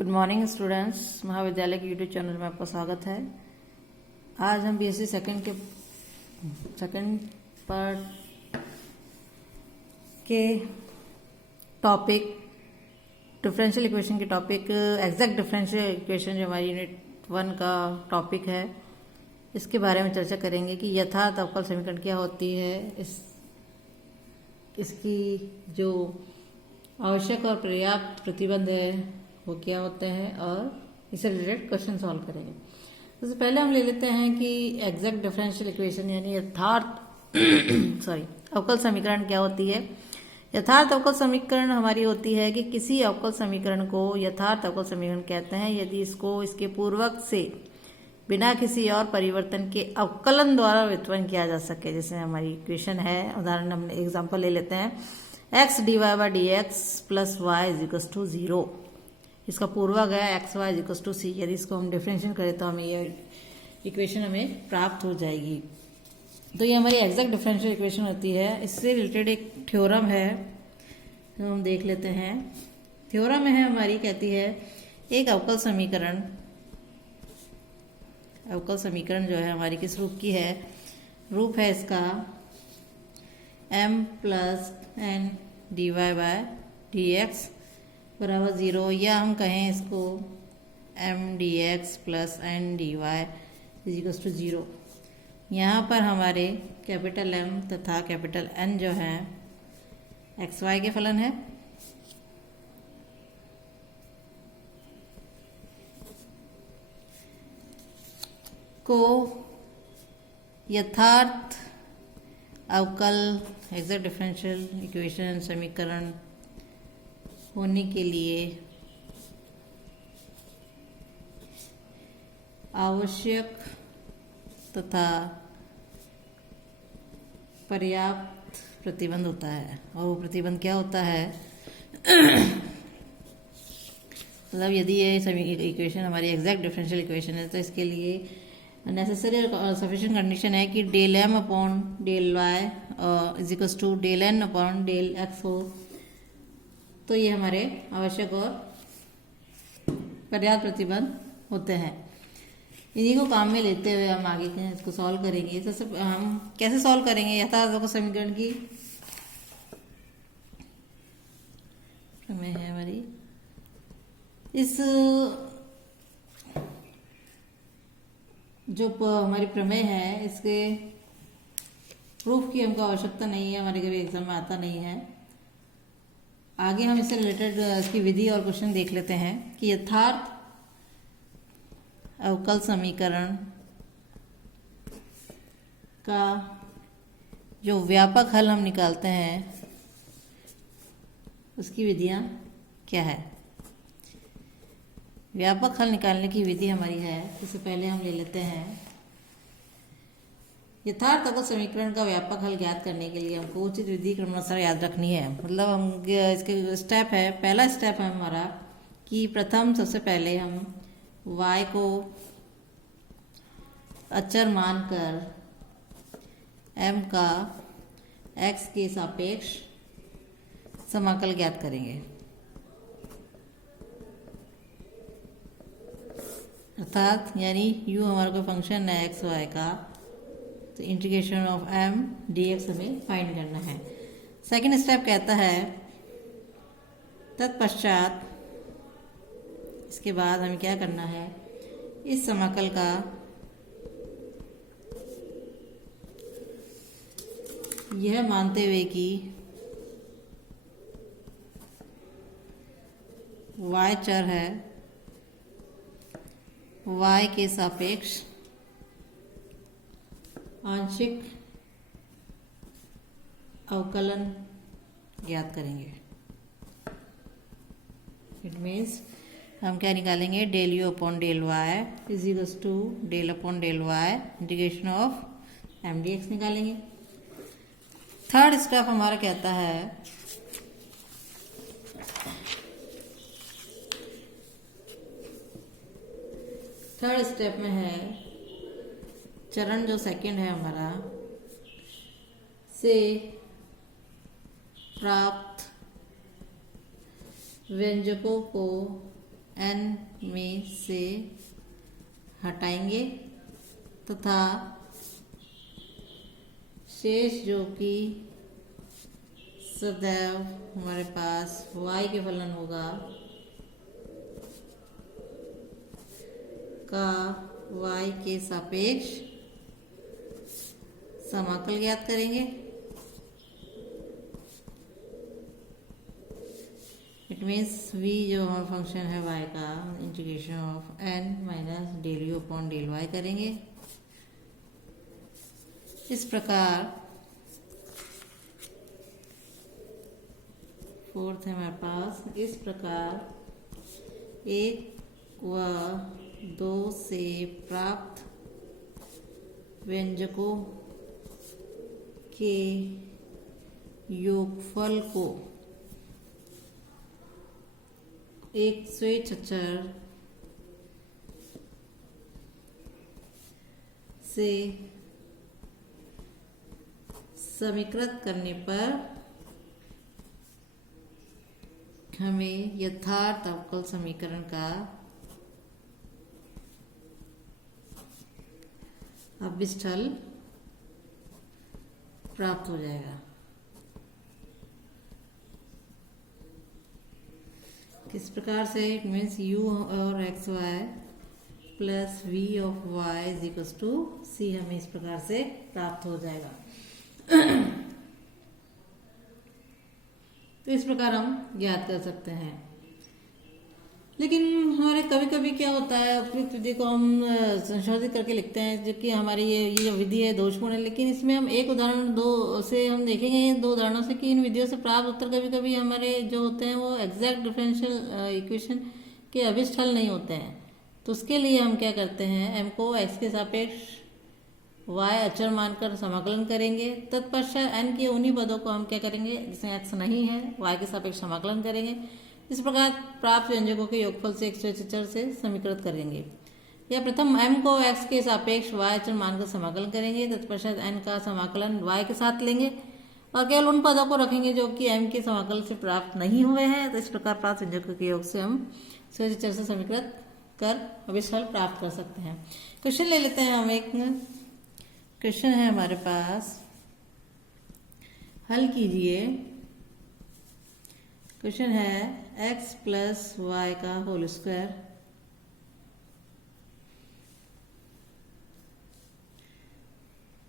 Good morning students, महाविद्यालय के YouTube channel में आपका स्वागत है। आज हम बीएससी सेकंड पार्ट के टॉपिक डिफरेंशियल इक्वेशन के टॉपिक एग्जैक्ट डिफरेंशियल इक्वेशन जो हमारी यूनिट 1 का टॉपिक है, इसके बारे में चर्चा करेंगे कि यथार्थ अवकल समीकरण क्या होती है, इसकी जो आवश्यक और पर्याप्त प्रतिबंध है वो क्या होते हैं और इससे रिलेटेड क्वेश्चन सॉल्व करेंगे। सबसे पहले हम ले लेते हैं कि एग्जैक्ट डिफरेंशियल इक्वेशन यानी यथार्थ अवकल समीकरण क्या होती है। यथार्थ अवकल समीकरण हमारी होती है कि किसी अवकल समीकरण को यथार्थ अवकल समीकरण कहते हैं यदि इसको इसके पूर्वक से बिना किसी और परिवर्तन के अवकलन द्वारा व्युत्पन्न किया जा सके। जैसे हमारी इक्वेशन है, उदाहरण हम एग्जांपल ले लेते हैं, x dy by dx plus y is equal to 0। इसका पूर्वक है X Y equal to C. यदि इसको हम डिफरेंशिएट करें तो हमें ये इक्वेशन हमें प्राप्त हो जाएगी। तो ये हमारी एग्जैक्ट डिफरेंशियल इक्वेशन होती है। इससे रिलेटेड एक थ्योरम है जो हम देख लेते हैं। थ्योरम है हमारी, कहती है एक अवकल समीकरण जो है हमारी किस रूप की है, रूप है इसका m plus N D Y by D X बराबर 0, या हम कहें इसको m dx plus N D Y is equal to 0। यहाँ पर हमारे कैपिटल M तथा कैपिटल N जो है एक्स वाई के फलन है। को यथार्थ अवकल एग्जैक्ट डिफरेंशियल इक्वेशन समीकरण होने के लिए आवश्यक तथा पर्याप्त प्रतिबंध होता है। और वो प्रतिबंध क्या होता है मतलब यदि ये इक्वेशन हमारी एग्जैक्ट डिफरेंशियल इक्वेशन है तो इसके लिए नेसेसरी और सफिशिएंट कंडीशन है कि del M upon del Y is equal to del N upon del X हो। तो ये हमारे आवश्यक और पर्याप्त प्रतिबंध होते हैं। इन्हीं को काम में लेते हुए हम आगे के इसको सॉल्व करेंगे। तो सब हम कैसे सॉल्व करेंगे यथार्थ अवकल समीकरण की प्रमेय है हमारी। इस जो हमारी प्रमेय है इसके प्रूफ की हमको आवश्यकता नहीं है, हमारे कभी एग्जाम में आता नहीं है। आगे हम इससे रिलेटेड इसकी विधि और क्वेश्चन देख लेते हैं कि यथार्थ अवकल समीकरण का जो व्यापक हल हम निकालते हैं उसकी विधियां क्या है। व्यापक हल निकालने की विधि हमारी है, इससे पहले हम ले लेते हैं यथार्थ अवकल समीकरण का व्यापक हल ज्ञात करने के लिए हमको उचित विधि क्रमानुसार याद रखनी है। मतलब हम इसके स्टेप है, पहला स्टेप है हमारा कि प्रथम सबसे पहले हम y को अचर मानकर m का x के सापेक्ष समाकल ज्ञात करेंगे। अर्थात यानी u हमारा कोई फंक्शन है एक्स वाई का, तो इंटीग्रेशन ऑफ m dx हमें फाइंड करना है। सेकेंड स्टेप कहता है तत्पश्चात इसके बाद हमें क्या करना है, इस समाकल का यह मानते हुए कि y चर है, y के सापेक्ष आंशिक अवकलन ज्ञात करेंगे। इट मीन्स हम क्या निकालेंगे, del you upon del Y is equal to del upon del Y integration of M D X निकालेंगे। थर्ड स्टेप हमारा कहता है थर्ड स्टेप में है चरण जो सेकंड है हमारा से प्राप्त व्यंजकों को n में से हटाएंगे तथा शेष जो कि सदैव हमारे पास y के फलन होगा का y के सापेक्ष समाकल ज्ञात करेंगे। इट मीन्स v जो हमारा फंक्शन है y का integration of n minus del you upon del Y करेंगे। इस प्रकार फोर्थ है हमारे पास, इस प्रकार 1 व 2 से प्राप्त व्यंजकों के योगफल को एक स्वेच्छ अचर से समीकृत करने पर हमें यथार्थ अवकल समीकरण का अभिष्ठल प्राप्त हो जाएगा। किस प्रकार से? इट मीन्स u और x y plus v of y is equal to c, हमें इस प्रकार से प्राप्त हो जाएगा। तो इस प्रकार हम ज्ञात कर सकते हैं। लेकिन हमारे कभी कभी क्या होता है, उपयुक्त विधि को हम संशोधित करके लिखते हैं, जबकि हमारी ये जो विधि है दोषपूर्ण है। लेकिन इसमें हम एक उदाहरण दो से हम देखेंगे, दो उदाहरणों से, कि इन विधियों से प्राप्त उत्तर कभी कभी हमारे जो होते हैं वो एग्जैक्ट डिफरेंशियल इक्वेशन के अभिष्ट हल नहीं होते हैं। तो उसके लिए हम क्या करते हैं, m को x के सापेक्ष y अचर मानकर समाकलन करेंगे। तत्पश्चात n के उन्हीं पदों को हम क्या करेंगे, जिसमें x नहीं है, y के सापेक्ष समाकलन करेंगे। इस प्रकार प्राप्त व्यंजकों के योगफल से एक स्वेच्छ अचर से समीकृत करेंगे। या प्रथम m को x के सापेक्ष y अचर मानकर समाकलन करेंगे, तत्पश्चात n का समाकलन y के साथ लेंगे और केवल उन पदों को रखेंगे जो कि m के समाकलन से प्राप्त नहीं हुए हैं। तो इस प्रकार प्राप्त व्यंजकों के योग से हम स्वेच्छ अचर से समीकृत कर अभिष्ट हल प्राप्त कर सकते हैं। क्वेश्चन ले लेते हैं हम। एक क्वेश्चन है हमारे पास, हल कीजिए। क्वेश्चन है x प्लस वाई का whole square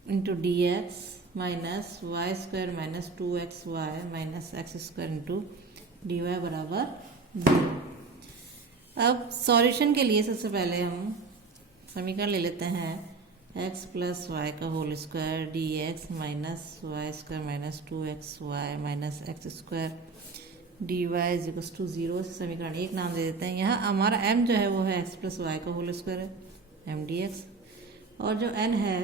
into D X minus Y square minus 2xy minus X square into D Y बराबर 0। अब सॉल्यूशन के लिए सबसे पहले हम समीकरण ले लेते हैं x प्लस वाई का whole square D X minus Y square minus 2xy minus X square D Y is equal to 0 से समीकरण एक नाम दे देते हैं। यहाँ हमारा m जो है वो है x प्लस वाई का होल स्क्वायर है m डी एक्स, और जो n है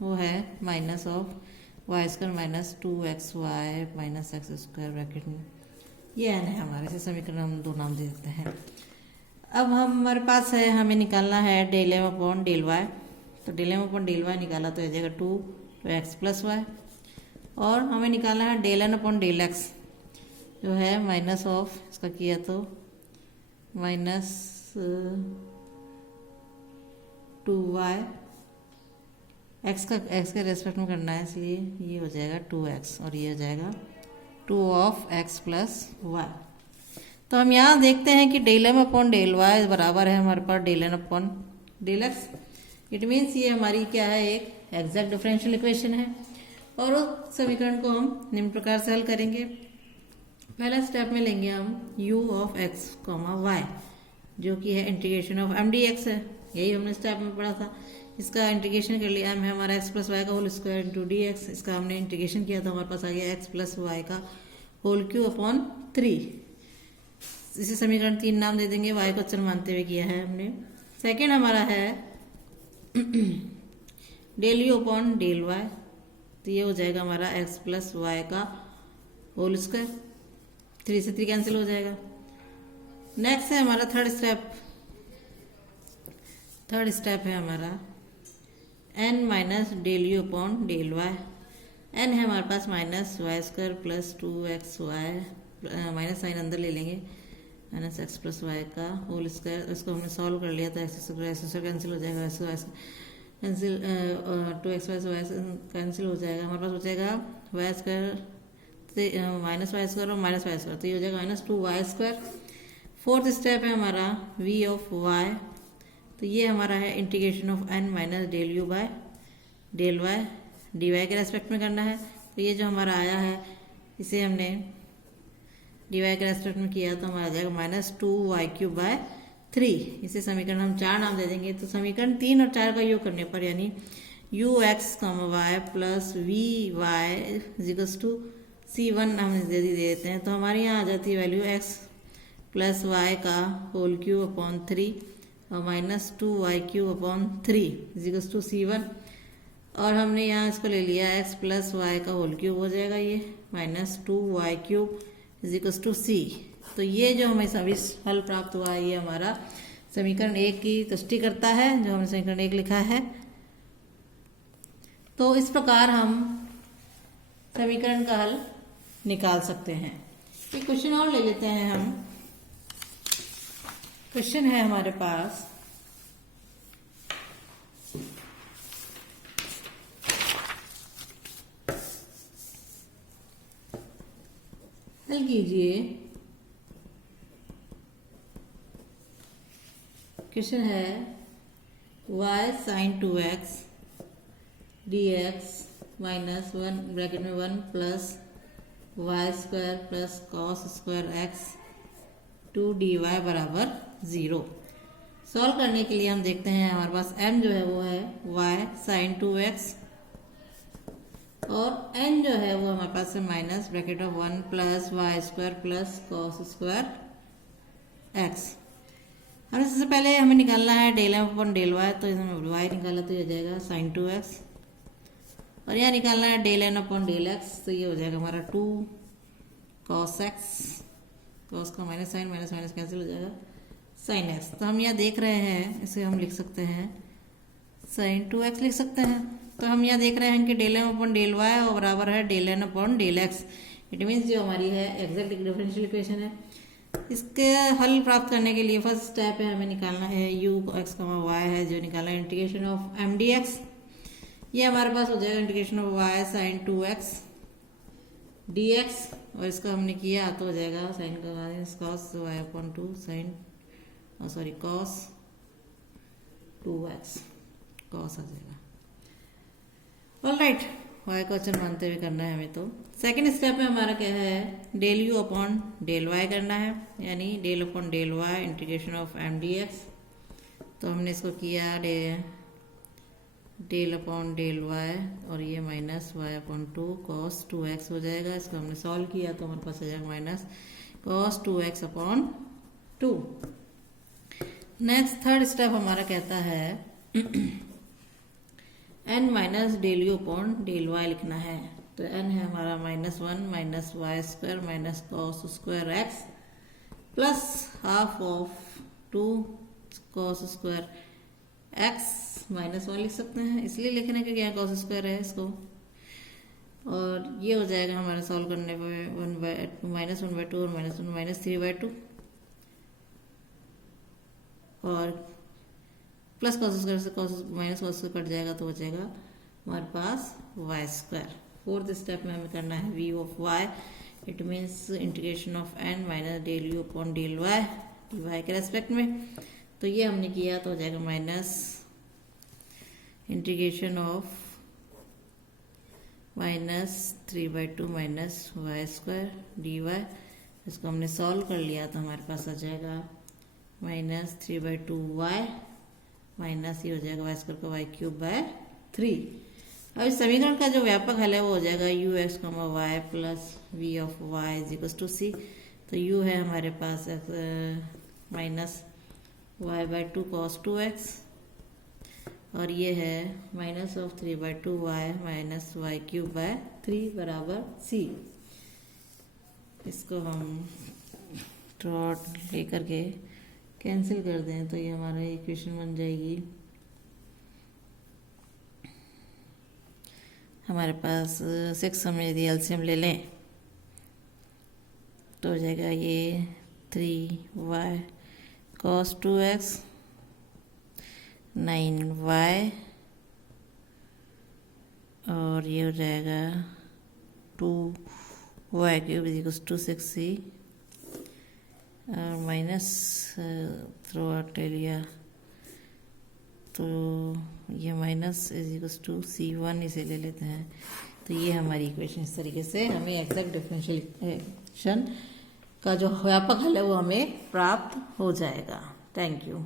वो है minus of Y square minus 2xy minus X square bracket में, ये n है हमारे से समीकरण हम दो नाम दे देते हैं। अब हमारे पास है, हमें निकालना है del M upon del Y. तो del M upon del y निकाला तो आ जाएगा 2x प्लस वाई, और हमें निकालना है del N upon del X जो है माइनस ऑफ, इसका किया तो माइनस 2y, एक्स के रेस्पेक्ट में करना है, इसलिए ये हो जाएगा 2x और ये हो जाएगा 2 ऑफ x प्लस वाई। तो हम यहाँ देखते हैं कि del M upon del y बराबर है हमारे पास del N upon del x. It means ये हमारी क्या है, एक एग्जैक्ट डिफरेंशियल इक्वेशन है। और उस समीकरण को हम निम्न प्रकार से हल करेंगे। पहला स्टेप में लेंगे हम u of x comma Y, जो कि है integration of m D X है, यही हमने स्टेप में पढ़ा था। इसका इंटीग्रेशन कर लिया, m है हमारा x प्लस वाई का whole square into D X, इसका हमने इंटीग्रेशन किया था, हमारे पास आ गया x प्लस वाई का होल क्यू अपॉन 3। इसे समीकरण 3 नाम दे देंगे, y को अचर मानते हुए किया है हमने। सेकेंड हमारा है del you upon del Y, तो ये हो जाएगा हमारा x प्लस वाई का होल स्क्वायर, 3 से 3 कैंसिल हो जाएगा। नेक्स्ट है हमारा थर्ड स्टेप है हमारा n minus del you upon del y. n है हमारे पास minus Y square plus 2xy, minus sign अंदर ले लेंगे, माइनस एक्स प्लस वाई का होल स्क्वायर। इसको हमने सॉल्व कर लिया तो एक्स स्क्वायर कैंसिल हो जाएगा, x cancel, 2x Y cancel हो जाएगा। हमारे पास बचेगा y square minus Y square और माइनस वाई स्क्वायर, तो ये हो जाएगा -2y²। फोर्थ स्टेप है हमारा v ऑफ y, तो ये हमारा है integration of n minus del u by del y, dy के रेस्पेक्ट में करना है। तो ये जो हमारा आया है इसे हमने dy के रेस्पेक्ट में किया तो हमारा आ जाएगा -2y³/3। इसे समीकरण हम 4 नाम दे देंगे। तो समीकरण 3 और 4 का योग करने पर यानी ux, y plus vy C1 हम दे देते हैं, तो हमारे यहाँ आ जाती है वैल्यू x प्लस वाई का होल क्यूब अपॉन 3 और -2y³ C1। और हमने यहाँ इसको ले लिया x प्लस वाई का होल क्यूब हो जाएगा ये -2y³ C। तो ये जो हमें सभी हल प्राप्त हुआ है ये हमारा समीकरण 1 की तुष्टि करता है, जो हमने समीकरण 1 लिखा है। तो इस प्रकार हम समीकरण का हल निकाल सकते हैं। एक क्वेश्चन और ले लेते हैं हम। क्वेश्चन है हमारे पास, हल कीजिए। क्वेश्चन है y sin 2x dx minus 1 bracket में 1 plus y² plus cos square x 2dy बराबर 0। सॉल्व करने के लिए हम देखते हैं हमारे पास m जो है वो है y sin 2x और n जो है वो हमारे पास है minus bracket of 1 plus y² plus cos square x। हमें सबसे पहले हमें निकालना है del m upon del y, तो इसमें y निकाला तो ये हो जाएगा sin 2x और यहाँ निकालना है del n upon del x, तो ये हो जाएगा हमारा 2 cos x, cos का minus sine minus minus cancel हो जाएगा sin x। तो हम यहाँ देख रहे हैं, इसे हम लिख सकते हैं sin 2x लिख सकते हैं। तो हम यहाँ देख रहे हैं कि del m upon del y और बराबर है del n upon del x। It means जो हमारी है एग्जैक्ट डिफरेंशियल इक्वेशन है। इसके हल प्राप्त करने के लिए फर्स्ट स्टेप है हमें निकालना है u x, y है जो निकालना है इंटीग्रेशन ऑफ m dx। ये हमारे पास हो जाएगा integration of y sin 2x dx और इसका हमने किया तो हो जाएगा साइन का cos y upon 2 sine cos 2x cos आ जाएगा। ऑलराइट, y का वचन मानते हुए करना है हमें। तो सेकंड स्टेप में हमारा क्या है del u upon del y करना है, यानी del upon del y integration of m dx। तो हमने इसको किया डेल अपॉन डेल y और ये minus y upon 2 cos 2x हो जाएगा। इसको हमने सॉल्व किया तो हमारे पास आ जाएगा minus cos 2x upon 2। Next third step हमारा कहता है n minus del u upon del y लिखना है। तो n है हमारा -1 minus y² minus cos square x plus half of 2 cos square x -1 लिख सकते हैं, इसलिए लिखने के क्या cos स्क्वायर है इसको। और ये हो जाएगा हमारा सॉल्व करने पर -1/2 और -3/2 और प्लस cos स्क्वायर से माइनस cos कट जाएगा तो हो जाएगा हमारे पास y²। फोर्थ स्टेप में हमें करना है v of y, it means integration of n minus del u upon del y dy के रेस्पेक्ट में। तो ये हमने किया तो हो जाएगा minus integration of -3/2 minus y² dy। इसको हमने सॉल्व कर लिया तो हमारे पास आ जाएगा -3/2y माइनस ये हो जाएगा y² का y³/3। अब इस समीकरण का जो व्यापक हल है वो हो जाएगा ux, y plus v of y c। तो u है हमारे पास माइनस y/2 cos 2x और ये है minus of 3/2y minus y³ बराबर c। इसको हम डॉट लेकर के कैंसिल कर दें तो ये हमारा इक्वेशन बन जाएगी हमारे पास 6। हम यदि एलसीएम ले लें तो हो जाएगा ये 3y cos 2x 9y और ये हो जाएगा 2y cube is equals to 6c और माइनस थ्रो आउट ले लिया तो ये minus is equals to c1 इसे ले लेते हैं। तो ये हमारी इक्वेशन इस तरीके से हमें एग्जैक्ट डिफरेंशियल इक्वेशन का जो व्यापक हल है वो हमें प्राप्त हो जाएगा। Thank you.